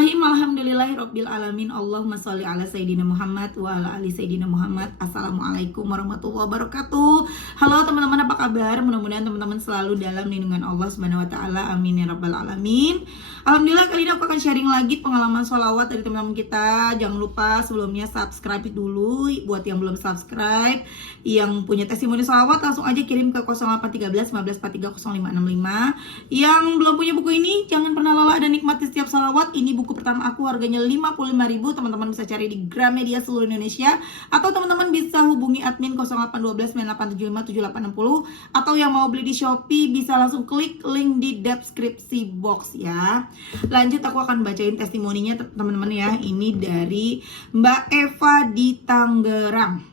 Bismillahirrahmanirrahim. Alhamdulillahirabbil alamin. Allahumma sholli ala sayidina Muhammad wa ala ali sayidina Muhammad. Assalamualaikum warahmatullahi wabarakatuh. Halo teman-teman, apa kabar? Mudah-mudahan teman-teman selalu dalam lindungan Allah Subhanahu wa taala. Amin ya rabbal alamin. Alhamdulillah, kali ini aku akan sharing lagi pengalaman sholawat dari teman-teman kita. Jangan lupa sebelumnya subscribe dulu. Buat yang belum subscribe, yang punya testimoni sholawat, langsung aja kirim ke 0813 1543 0565. Yang belum punya buku ini, jangan pernah lelah dan nikmati setiap sholawat. Ini buku pertama aku, harganya 55.000. Teman-teman bisa cari di Gramedia seluruh Indonesia, atau teman-teman bisa hubungi admin 0812 9875 7860, atau yang mau beli di Shopee bisa langsung klik link di deskripsi box ya. Lanjut, aku akan bacain testimoninya teman-teman ya. Ini dari Mbak Eva di Tangerang.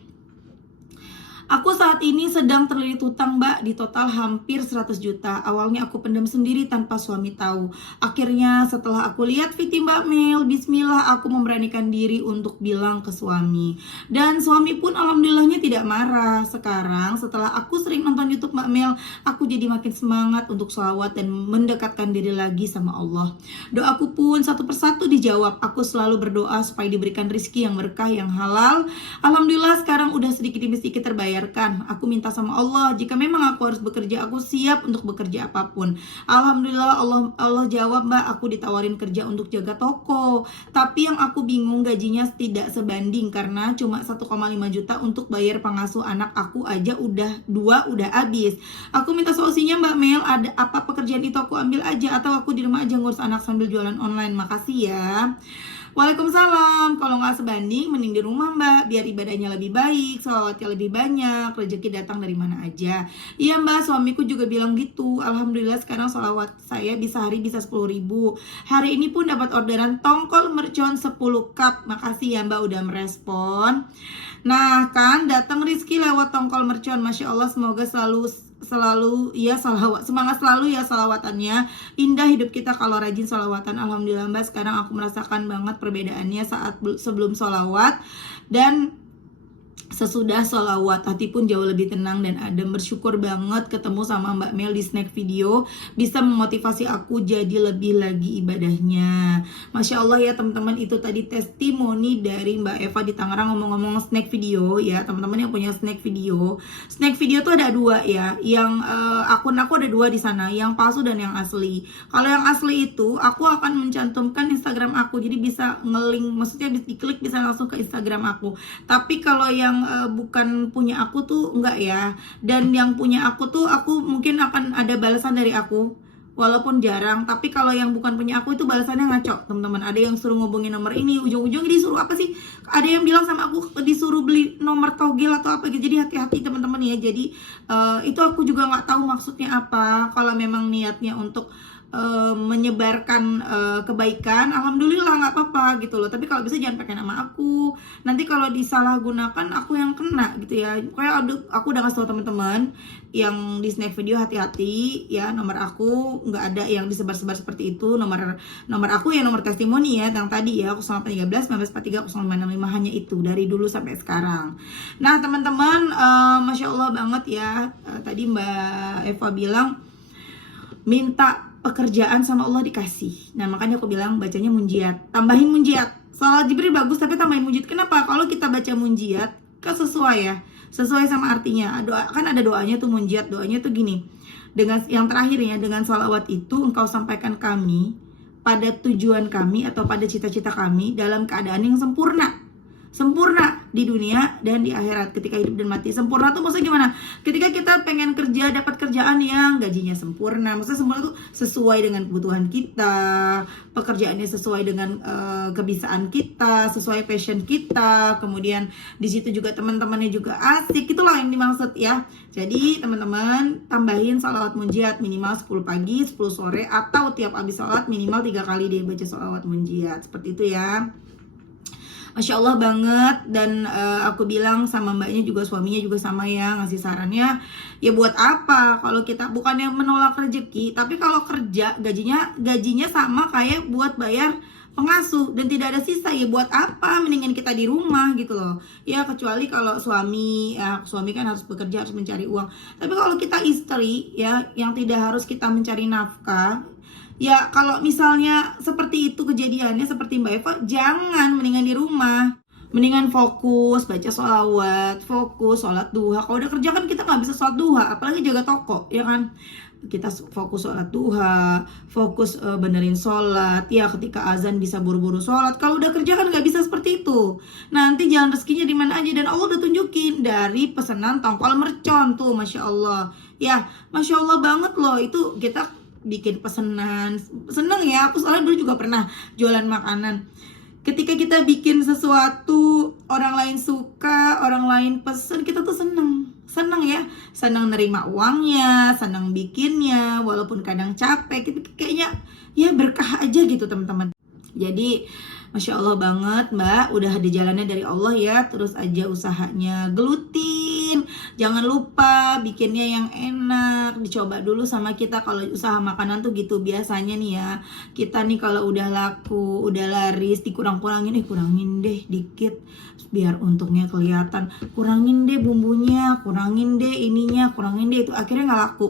Aku saat ini sedang terlilit hutang, Mbak, di total hampir 100 juta. Awalnya aku pendam sendiri tanpa suami tahu. Akhirnya setelah aku lihat VT Mbak Mel, bismillah aku memberanikan diri untuk bilang ke suami. Dan suami pun alhamdulillahnya tidak marah. Sekarang setelah aku sering nonton YouTube Mbak Mel, aku jadi makin semangat untuk sholawat dan mendekatkan diri lagi sama Allah. Doaku pun satu persatu dijawab. Aku selalu berdoa supaya diberikan rezeki yang berkah, yang halal. Alhamdulillah sekarang udah sedikit demi sedikit terbayar. Aku minta sama Allah, jika memang aku harus bekerja, aku siap untuk bekerja apapun. Alhamdulillah Allah jawab, Mbak. Aku ditawarin kerja untuk jaga toko, tapi yang aku bingung gajinya tidak sebanding karena cuma 1,5 juta untuk bayar pengasuh anak aku aja udah habis. Aku minta solusinya Mbak Mel, ada apa pekerjaan itu aku ambil aja atau aku di rumah aja ngurus anak sambil jualan online. Makasih ya. Waalaikumsalam. Kalau nggak sebanding, mending di rumah Mbak, biar ibadahnya lebih baik, sholawatnya lebih banyak, rezeki datang dari mana aja. Iya Mbak, suamiku juga bilang gitu. Alhamdulillah sekarang sholawat saya bisa 10.000. Hari ini pun dapat orderan tongkol mercon 10 cup. Makasih ya Mbak udah merespon. Nah kan, datang rezeki lewat tongkol mercon. Masya Allah, semoga selalu ya salawat, semangat selalu ya salawatannya. Indah hidup kita kalau rajin salawatan. Alhamdulillah Mbak, sekarang aku merasakan banget perbedaannya saat sebelum salawat dan sesudah sholawat. Hati pun jauh lebih tenang dan adem. Bersyukur banget ketemu sama Mbak Mel di snack video, bisa memotivasi aku jadi lebih lagi ibadahnya. Masya Allah ya teman-teman, itu tadi testimoni dari Mbak Eva di Tangerang. Ngomong-ngomong snack video ya, teman-teman yang punya snack video tuh ada dua ya. Yang akun aku ada dua di sana, yang palsu dan yang asli. Kalau yang asli itu aku akan mencantumkan Instagram aku, jadi bisa ngelink, maksudnya bisa diklik bisa langsung ke Instagram aku. Tapi kalau yang bukan punya aku tuh enggak ya. Dan yang punya aku tuh aku mungkin akan ada balasan dari aku, walaupun jarang. Tapi kalau yang bukan punya aku itu balasannya ngaco teman-teman. Ada yang suruh ngubungin nomor ini, ujung-ujungnya disuruh apa sih, ada yang bilang sama aku disuruh beli nomor togel atau apa gitu. Jadi hati-hati teman-teman ya. Jadi itu aku juga nggak tahu maksudnya apa. Kalau memang niatnya untuk menyebarkan kebaikan, alhamdulillah nggak apa-apa gitu loh. Tapi kalau bisa jangan pakai nama aku, nanti kalau disalahgunakan aku yang kena gitu ya. Kayak aku udah kasih tau teman-teman yang di snack video, hati-hati ya. Nomor aku nggak ada yang disebar-sebar seperti itu. Nomor aku ya nomor testimoni ya, yang tadi ya 0813 1943 0565, hanya itu dari dulu sampai sekarang. Nah teman-teman, masya Allah banget ya. Tadi Mbak Eva bilang minta pekerjaan sama Allah dikasih. Nah makanya aku bilang bacanya munjiat, tambahin munjiat. Salat Jibril bagus tapi tambahin munjiat. Kenapa? Kalau kita baca munjiat kan sesuai ya, sesuai sama artinya. Doa kan ada doanya tuh munjiat, doanya tuh gini. Dengan yang terakhir ya, dengan salawat itu engkau sampaikan kami pada tujuan kami atau pada cita-cita kami dalam keadaan yang sempurna di dunia dan di akhirat, ketika hidup dan mati. Sempurna tuh maksudnya gimana? Ketika kita pengen kerja, dapat kerjaan yang gajinya sempurna. Maksudnya sempurna tuh sesuai dengan kebutuhan kita, pekerjaannya sesuai dengan kebisaan kita, sesuai passion kita. Kemudian di situ juga teman-temannya juga asik. Itulah yang dimaksud ya. Jadi teman-teman tambahin salawat munjiat minimal 10 pagi, 10 sore, atau tiap habis salat minimal 3 kali dia baca salawat munjiat. Seperti itu ya. Masya Allah banget. Dan aku bilang sama mbaknya juga, suaminya juga sama ya, ngasih sarannya ya buat apa kalau kita bukannya menolak rezeki, tapi kalau kerja gajinya sama kayak buat bayar pengasuh dan tidak ada sisa, ya buat apa, mendingan kita di rumah gitu loh ya. Kecuali kalau suami kan harus bekerja, harus mencari uang. Tapi kalau kita istri ya, yang tidak harus kita mencari nafkah, ya kalau misalnya seperti itu kejadian kejadiannya seperti Mbak Eva, jangan, mendingan di rumah. Mendingan fokus baca sholawat, fokus sholat duha. Kalau udah kerja kan kita nggak bisa sholat duha, apalagi jaga toko, ya kan? Kita fokus sholat duha, fokus benerin sholat. Ya ketika azan bisa buru-buru sholat. Kalau udah kerja kan nggak bisa seperti itu. Nanti jalan rezekinya di mana aja, dan Allah udah tunjukin dari pesanan tongkol mercon tuh, masya Allah. Ya, masya Allah banget loh. Itu kita bikin pesanan, seneng ya. Aku soalnya dulu juga pernah jualan makanan. Ketika kita bikin sesuatu, orang lain suka, orang lain pesen, kita tuh seneng ya, seneng nerima uangnya, seneng bikinnya, walaupun kadang capek, gitu. Kayaknya ya berkah aja gitu teman-teman. Jadi masya Allah banget Mbak, udah ada jalannya dari Allah ya, terus aja usahanya gelutin, jangan lupa bikinnya yang enak, dicoba dulu sama kita. Kalau usaha makanan tuh gitu biasanya nih ya, kita nih kalau udah laku, udah laris, dikurang-kurangin, kurangin deh dikit biar untungnya kelihatan, kurangin deh bumbunya, kurangin deh ininya, kurangin deh itu, akhirnya nggak laku.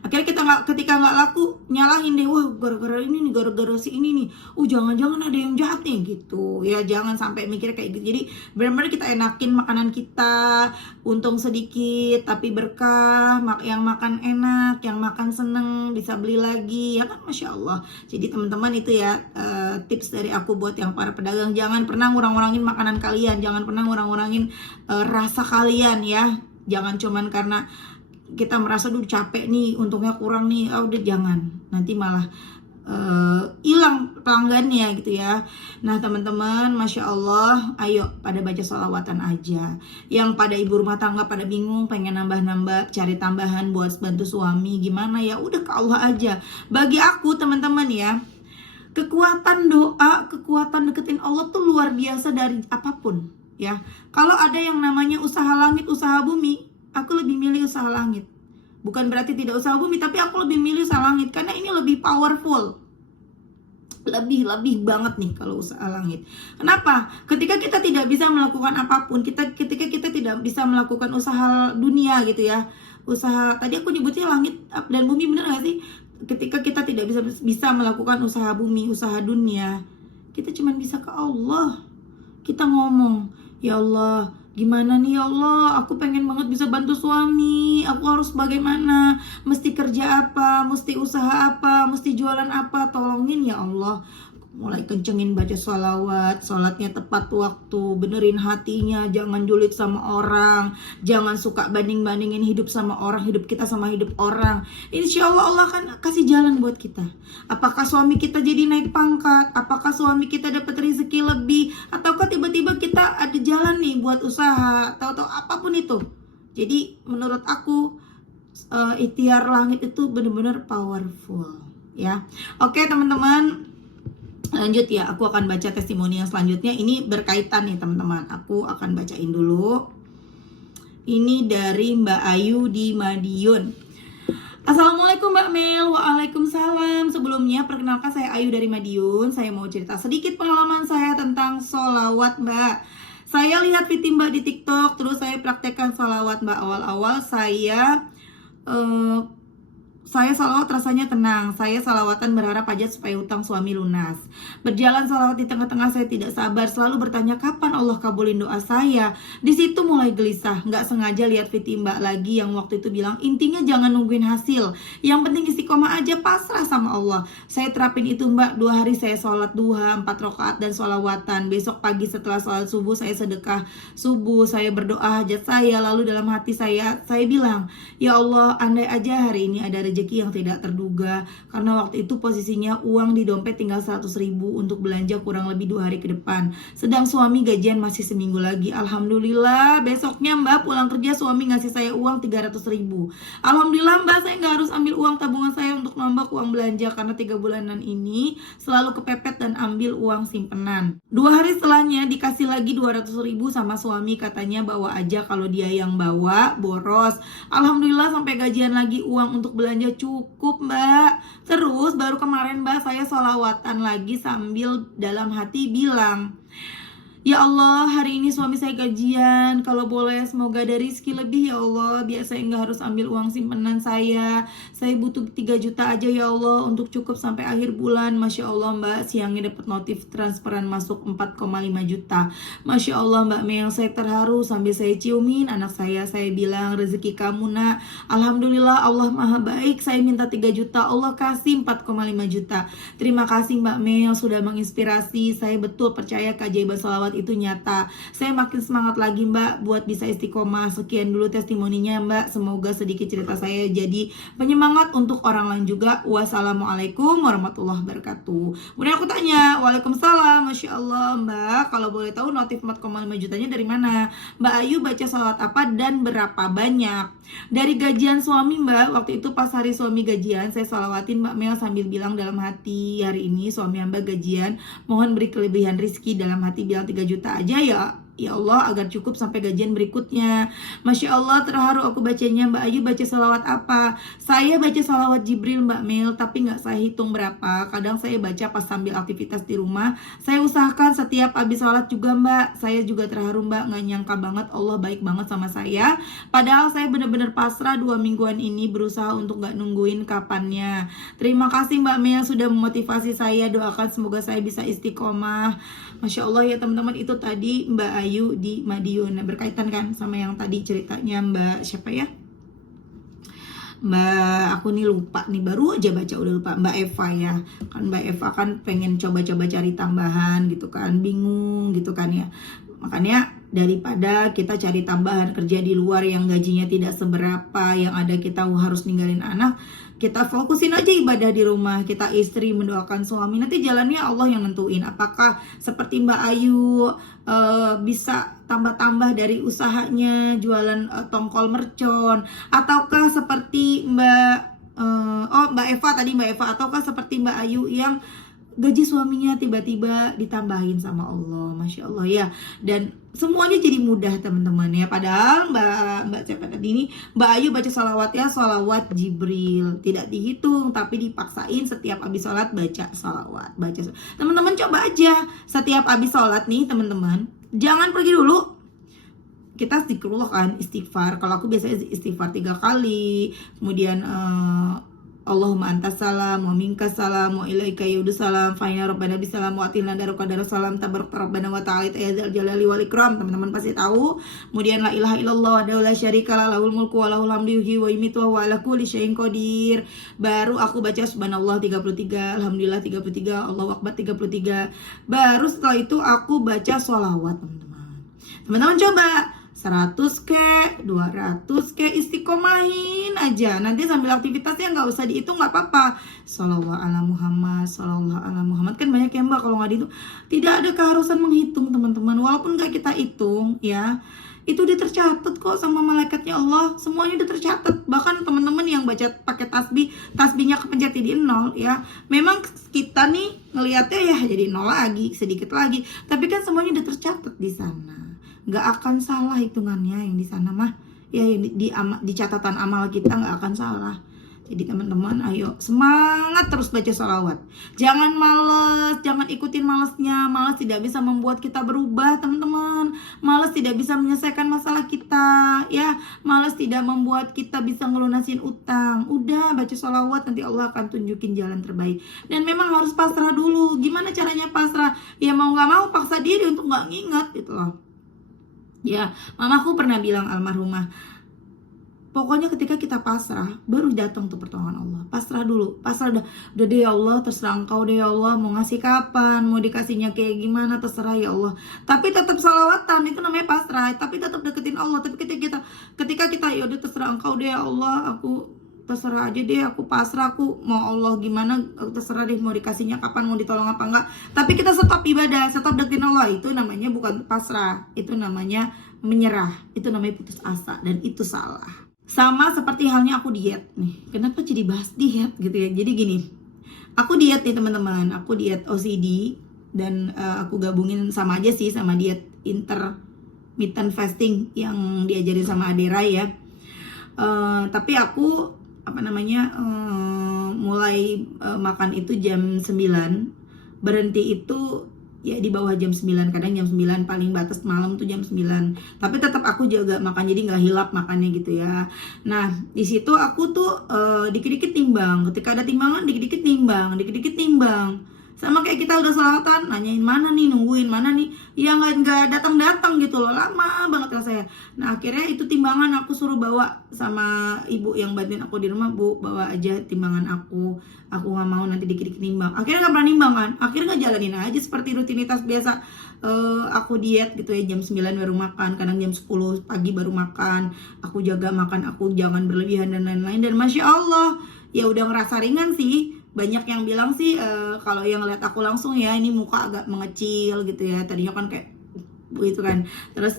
Akhirnya ketika nggak laku, nyalahin deh, wah gara-gara ini nih, gara-gara si ini nih, jangan-jangan ada yang jahat nih gitu. Ya jangan sampai mikir kayak gitu. Jadi benar-benar kita enakin makanan kita, untung sedikit tapi berkah, yang makan enak, yang makan seneng, bisa beli lagi, ya kan, masya Allah. Jadi teman-teman itu ya tips dari aku buat yang para pedagang, jangan pernah ngurang-ngurangin makanan kalian, jangan pernah ngurang-ngurangin rasa kalian ya. Jangan cuman karena kita merasa dulu capek nih, untungnya kurang nih, udah jangan, nanti malah hilang pelanggannya gitu ya. Nah teman-teman, masya Allah, ayo pada baca sholawatan aja. Yang pada ibu rumah tangga pada bingung, pengen nambah-nambah, cari tambahan buat bantu suami, gimana ya, udah ke Allah aja. Bagi aku teman-teman ya, kekuatan doa, kekuatan deketin Allah tuh luar biasa dari apapun ya. Kalau ada yang namanya usaha langit, usaha bumi, aku lebih milih usaha langit. Bukan berarti tidak usaha bumi, tapi aku lebih milih usaha langit karena ini lebih powerful. Lebih banget nih kalau usaha langit. Kenapa? Ketika kita tidak bisa melakukan apapun, ketika kita tidak bisa melakukan usaha dunia gitu ya. Usaha, tadi aku nyebutnya langit dan bumi, bener gak sih? Ketika kita tidak bisa melakukan usaha bumi, usaha dunia, kita cuma bisa ke Allah. Kita ngomong, ya Allah, gimana nih ya Allah, aku pengen banget bisa bantu suami, aku harus bagaimana, mesti kerja apa, mesti usaha apa, mesti jualan apa, tolongin ya Allah. Mulai kencengin baca sholawat, sholatnya tepat waktu, benerin hatinya, jangan julid sama orang, jangan suka banding-bandingin hidup sama orang, hidup kita sama hidup orang. Insya Allah Allah akan kasih jalan buat kita. Apakah suami kita jadi naik pangkat, apakah suami kita dapat rezeki lebih, ataukah tiba-tiba kita ada jalan nih buat usaha, atau apapun itu. Jadi menurut aku ikhtiar langit itu benar-benar powerful ya. Oke teman-teman, lanjut ya, aku akan baca testimoni yang selanjutnya. Ini berkaitan nih teman-teman, aku akan bacain dulu. Ini dari Mbak Ayu di Madiun. Assalamualaikum Mbak Mel. Waalaikumsalam. Sebelumnya perkenalkan, saya Ayu dari Madiun. Saya mau cerita sedikit pengalaman saya tentang sholawat Mbak. Saya lihat video Mbak di TikTok, terus saya praktekkan sholawat Mbak. Awal-awal saya salawat rasanya tenang. Saya salawatan berharap aja supaya utang suami lunas. Berjalan salawat di tengah-tengah saya tidak sabar, selalu bertanya kapan Allah kabulin doa saya. Di situ mulai gelisah, nggak sengaja lihat video Mbak lagi yang waktu itu bilang intinya jangan nungguin hasil, yang penting istiqomah aja, pasrah sama Allah. Saya terapin itu Mbak. 2 hari saya sholat duha 4 rakaat dan sholawatan. Besok pagi setelah sholat subuh saya sedekah subuh, saya berdoa hajat saya. Lalu dalam hati saya bilang, ya Allah, andai aja hari ini ada rezeki yang tidak terduga, karena waktu itu posisinya uang di dompet tinggal 100.000 untuk belanja kurang lebih 2 hari ke depan, sedang suami gajian masih seminggu lagi. Alhamdulillah besoknya Mbak pulang kerja, suami ngasih saya uang 300.000. Alhamdulillah Mbak, saya nggak harus ambil uang tabungan saya untuk nambah uang belanja, karena 3 bulanan ini selalu kepepet dan ambil uang simpenan. 2 hari setelahnya dikasih lagi 200.000 sama suami, katanya bawa aja kalau dia yang bawa boros. Alhamdulillah sampai gajian lagi uang untuk belanja cukup Mbak. Terus baru kemarin Mbak saya sholawatan lagi sambil dalam hati bilang, Ya Allah, hari ini suami saya gajian. Kalau boleh semoga ada rezeki lebih ya Allah. Biar saya nggak harus ambil uang simpanan saya. Saya butuh 3 juta aja ya Allah untuk cukup sampai akhir bulan. Masya Allah Mbak, siangnya dapat notif transferan masuk 4,5 juta. Masya Allah Mbak Mel, saya terharu sambil saya ciumin anak saya. Saya bilang, rezeki kamu nak. Alhamdulillah Allah maha baik. Saya minta 3 juta, Allah kasih 4,5 juta. Terima kasih Mbak Mel sudah menginspirasi. Saya betul percaya keajaiban sholawat itu nyata. Saya makin semangat lagi Mbak buat bisa istiqomah. Sekian dulu testimoninya Mbak. Semoga sedikit cerita saya jadi penyemangat untuk orang lain juga. Wassalamualaikum warahmatullahi wabarakatuh. Kemudian aku tanya, waalaikumsalam. Masya Allah Mbak, kalau boleh tahu notif 4,5 jutanya dari mana? Mbak Ayu baca salawat apa dan berapa banyak? Dari gajian suami Mbak. Waktu itu pas hari suami gajian, saya salawatin Mbak Mel sambil bilang dalam hati, hari ini suami hamba gajian, mohon beri kelebihan rizki. Dalam hati bilang 3 juta aja ya Allah agar cukup sampai gajian berikutnya. Masya Allah terharu aku bacanya. Mbak Ayu baca salawat apa? Saya baca salawat Jibril Mbak Mel, tapi nggak saya hitung berapa. Kadang saya baca pas sambil aktivitas di rumah. Saya usahakan setiap habis salat juga Mbak. Saya juga terharu Mbak, nggak nyangka banget Allah baik banget sama saya. Padahal saya benar-benar pasrah 2 mingguan ini, berusaha untuk nggak nungguin kapannya. Terima kasih Mbak Mel sudah memotivasi saya. Doakan semoga saya bisa istiqomah. Masya Allah ya teman-teman, itu tadi Mbak Ayu di Madiun. Berkaitan kan sama yang tadi ceritanya Mbak siapa ya? Mbak, aku nih lupa nih, baru aja baca udah lupa. Mbak Eva ya. Kan Mbak Eva kan pengen coba-coba cari tambahan gitu kan, bingung gitu kan ya. Makanya daripada kita cari tambahan kerja di luar yang gajinya tidak seberapa, yang ada kita harus ninggalin anak, kita fokusin aja ibadah di rumah. Kita istri mendoakan suami, nanti jalannya Allah yang nentuin. Apakah seperti Mbak Ayu bisa tambah-tambah dari usahanya jualan tongkol mercon, ataukah seperti Mbak Eva tadi, Mbak Eva, ataukah seperti Mbak Ayu yang gaji suaminya tiba-tiba ditambahin sama Allah. Masya Allah ya. Dan semuanya jadi mudah teman-teman ya. Padahal Mbak siapa tadi ini, Mbak Ayu baca salawatnya salawat Jibril, tidak dihitung tapi dipaksain setiap habis sholat baca salawat. Teman-teman coba aja setiap habis sholat nih teman-teman, jangan pergi dulu, kita zikrullah kan, istighfar. Kalau aku biasanya istighfar 3 kali. Kemudian Allahumma antas salam wa minkas salam wa ilaika yaudus salam fa inna rabbana bisalam wa atina daruka darussalam tabarak rabbana wa ta'ala ya dzal jalali wal ikram. Teman-teman pasti tahu. Kemudian la ilaha illallah wa la syarikalah lahul mulku wa lahul hamdu yuhyi wa yumiitu wa ala kulli syai'in qadir. Baru aku baca subhanallah 33, alhamdulillah 33, Allahu akbar 33. Baru setelah itu aku baca sholawat teman-teman. Teman-teman coba 100 ke 200 ke istiqomahin aja. Nanti sambil aktivitasnya nggak usah dihitung, nggak apa-apa. Sholawat ala Muhammad, sholawat ala Muhammad. Kan banyak ya Mbak kalau nggak dihitung. Tidak ada keharusan menghitung teman-teman. Walaupun nggak kita hitung ya, itu udah tercatat kok sama malaikatnya Allah. Semuanya udah tercatat. Bahkan teman-teman yang baca pakai tasbihnya kepencet di 0 ya. Memang kita nih ngelihatnya ya jadi 0 lagi, sedikit lagi. Tapi kan semuanya udah tercatat di sana. Gak akan salah hitungannya yang di sana mah ya, yang di catatan amal kita gak akan salah. Jadi teman-teman ayo semangat terus baca sholawat. Jangan males, jangan ikutin malesnya. Malas tidak bisa membuat kita berubah teman-teman. Malas tidak bisa menyelesaikan masalah kita ya. Malas tidak membuat kita bisa ngelunasin utang. Udah baca sholawat, nanti Allah akan tunjukin jalan terbaik. Dan memang harus pasrah dulu. Gimana caranya pasrah? Ya mau gak mau paksa diri untuk gak nginget gitu loh. Ya, mamaku pernah bilang almarhumah, pokoknya ketika kita pasrah, baru datang tuh pertolongan Allah. Pasrah dulu, pasrah udah deh ya Allah, terserah engkau deh ya Allah, mau ngasih kapan, mau dikasihnya kayak gimana, terserah ya Allah. Tapi tetap salawatan, itu namanya pasrah, tapi tetap deketin Allah. Tapi ketika kita ya udah terserah engkau deh ya Allah, aku terserah aja deh, aku pasrah, aku mau Allah gimana, terserah deh mau dikasihnya kapan, mau ditolong apa enggak. Tapi kita stop ibadah, stop deketin Allah. Itu namanya bukan pasrah, itu namanya menyerah, itu namanya putus asa, dan itu salah. Sama seperti halnya aku diet nih. Kenapa jadi bahas diet gitu ya? Jadi gini, aku diet nih teman-teman, aku diet OCD, dan aku gabungin sama aja sih sama diet intermittent fasting yang diajarin sama Adera ya. Tapi aku mulai makan itu jam 9, berhenti itu ya di bawah jam 9, kadang jam 9 paling batas malam tuh jam 9. Tapi tetap aku jaga makan, jadi nggak hilap makannya gitu ya. Nah di situ aku tuh dikit-dikit timbang, ketika ada timbangan dikit-dikit timbang. Sama kayak kita udah selawatan, nanyain mana nih, nungguin mana nih, ya nggak datang gitu loh, lama banget rasanya. Nah akhirnya itu timbangan aku suruh bawa sama ibu yang bantuin aku di rumah, Bu bawa aja timbangan aku nggak mau nanti dikit-dikit nimbang. Akhirnya nggak pernah nimbang kan, akhirnya ngejalanin aja seperti rutinitas biasa. Aku diet gitu ya, jam 9 baru makan, kadang jam 10 pagi baru makan. Aku jaga makan aku, jangan berlebihan dan lain-lain. Dan Masya Allah ya udah ngerasa ringan sih. Banyak yang bilang sih kalau yang lihat aku langsung ya ini muka agak mengecil gitu ya, tadinya kan kayak gitu kan, terus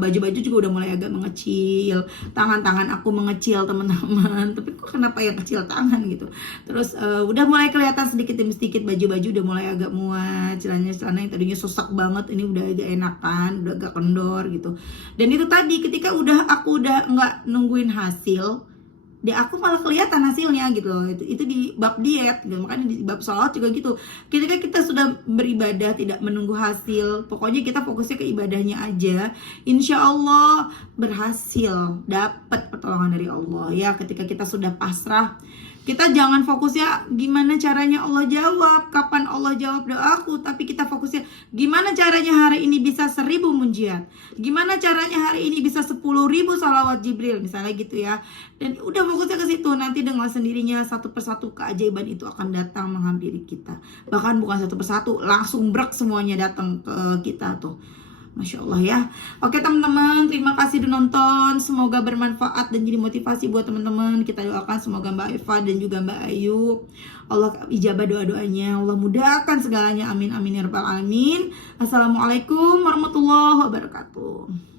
baju-baju juga udah mulai agak mengecil, tangan aku mengecil teman-teman, tapi kok kenapa ya kecil tangan gitu, terus udah mulai kelihatan sedikit demi sedikit, baju-baju udah mulai agak muat, celana yang tadinya susah banget ini udah agak enakan, udah agak kendor gitu. Dan itu tadi ketika aku udah nggak nungguin hasil, aku malah kelihatan hasilnya gitu loh. Itu di bab diet gitu. Makanya di bab sholat juga gitu, ketika kita sudah beribadah tidak menunggu hasil, pokoknya kita fokusnya ke ibadahnya aja, insya Allah berhasil, dapat pertolongan dari Allah ya. Ketika kita sudah pasrah, kita jangan fokusnya gimana caranya Allah jawab, kapan Allah jawab doaku, tapi kita fokusnya gimana caranya hari ini bisa 1000 munjiat, gimana caranya hari ini bisa 10.000 salawat Jibril misalnya gitu ya. Dan udah fokusnya ke situ, nanti dengan sendirinya satu persatu keajaiban itu akan datang menghampiri kita. Bahkan bukan satu persatu, langsung brek semuanya datang ke kita tuh. Masya Allah ya. Oke teman-teman, terima kasih udah nonton. Semoga bermanfaat dan jadi motivasi buat teman-teman. Kita doakan semoga Mbak Eva dan juga Mbak Ayu Allah ijabah doa-doanya, Allah mudahkan segalanya, amin amin ya rabbal alamin. Assalamualaikum warahmatullahi wabarakatuh.